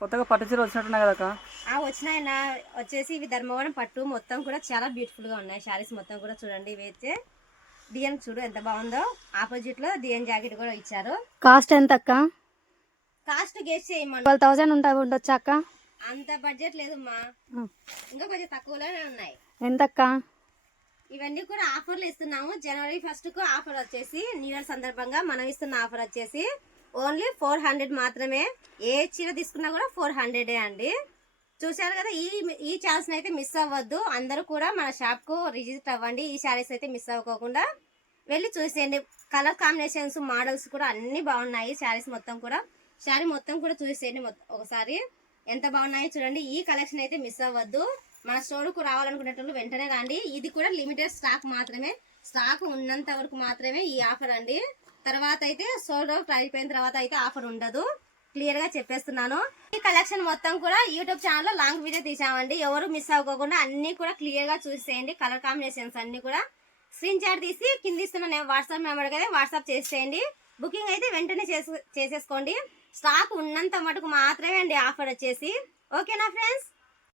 కొత్తగా పట్టు చీర వచ్చినట్టున్నాయి కదా? వచ్చినాయి వచ్చేసి ఇవి ధర్మవరం పట్టు మొత్తం కూడా చాలా బ్యూటిఫుల్ గా ఉన్నాయి. శారీస్ మొత్తం కూడా చూడండి. ఇవి అయితే డిఎన్ చూడు ఎంత బాగుందో. ఆపోజిట్ లో డిఎన్ జాకెట్ కూడా ఇచ్చారు. కాస్ట్ ఎంత అక్క? కాస్ట్ గెస్ చేయమని 12,000 ఉండొచ్చా అక్క? అంత బడ్జెట్ లేదమ్మా, ఇంకా కొంచెం తక్కువలోనే ఉన్నాయి. ఎంత అక్క? ఇవన్నీ కూడా ఆఫర్లు ఇస్తున్నాము. జనవరి 1 కు ఆఫర్ వచ్చేసి న్యూ ఇయర్ సందర్భంగా మనం ఇస్తున్న ఆఫర్ వచ్చేసి ఓన్లీ 400 మాత్రమే. ఏ చీర తీసుకున్నా కూడా 400 అండి. చూశారు కదా. ఈ ఛాన్స్ అయితే మిస్ అవ్వద్దు. అందరూ కూడా మన షాప్ కు విజిట్ అవ్వండి. ఈ శారీస్ అయితే మిస్ అవ్వకోకుండా వెళ్ళి చూసేయండి. కలర్ కాంబినేషన్స్ మోడల్స్ కూడా అన్ని బాగున్నాయి. శారీస్ మొత్తం కూడా చూసేయండి ఒకసారి ఎంత బాగున్నాయో చూడండి. ఈ కలెక్షన్ అయితే మిస్ అవ్వద్దు. మన స్టోర్ కు రావాలనుకునేటప్పుడు వెంటనే రండి. ఇది కూడా లిమిటెడ్ స్టాక్ మాత్రమే. స్టాక్ ఉన్నంత వరకు మాత్రమే ఈ ఆఫర్ అండి. తర్వాత అయితే సోల్డ్ అవుట్ అయిపోయిన తర్వాత అయితే ఆఫర్ ఉండదు. క్లియర్ గా చెప్పేస్తున్నాను. ఈ కలెక్షన్ మొత్తం కూడా యూట్యూబ్ ఛానల్ లో లాంగ్ వీడియో తీసామండి. ఎవరు మిస్ అవ్వకుండా అన్ని కూడా క్లియర్ గా చూసేయండి. కలర్ కాంబినేషన్స్ అన్ని కూడా స్క్రీన్ షాట్ తీసి కింద ఇస్తున్న వాట్సాప్ నెంబర్ కదా వాట్సాప్ చేసేయండి. బుకింగ్ అయితే వెంటనే చేసేసుకోండి. స్టాక్ ఉన్నంత మటుకు మాత్రమే అండి ఆఫర్ వచ్చేసి. ఓకేనా ఫ్రెండ్స్?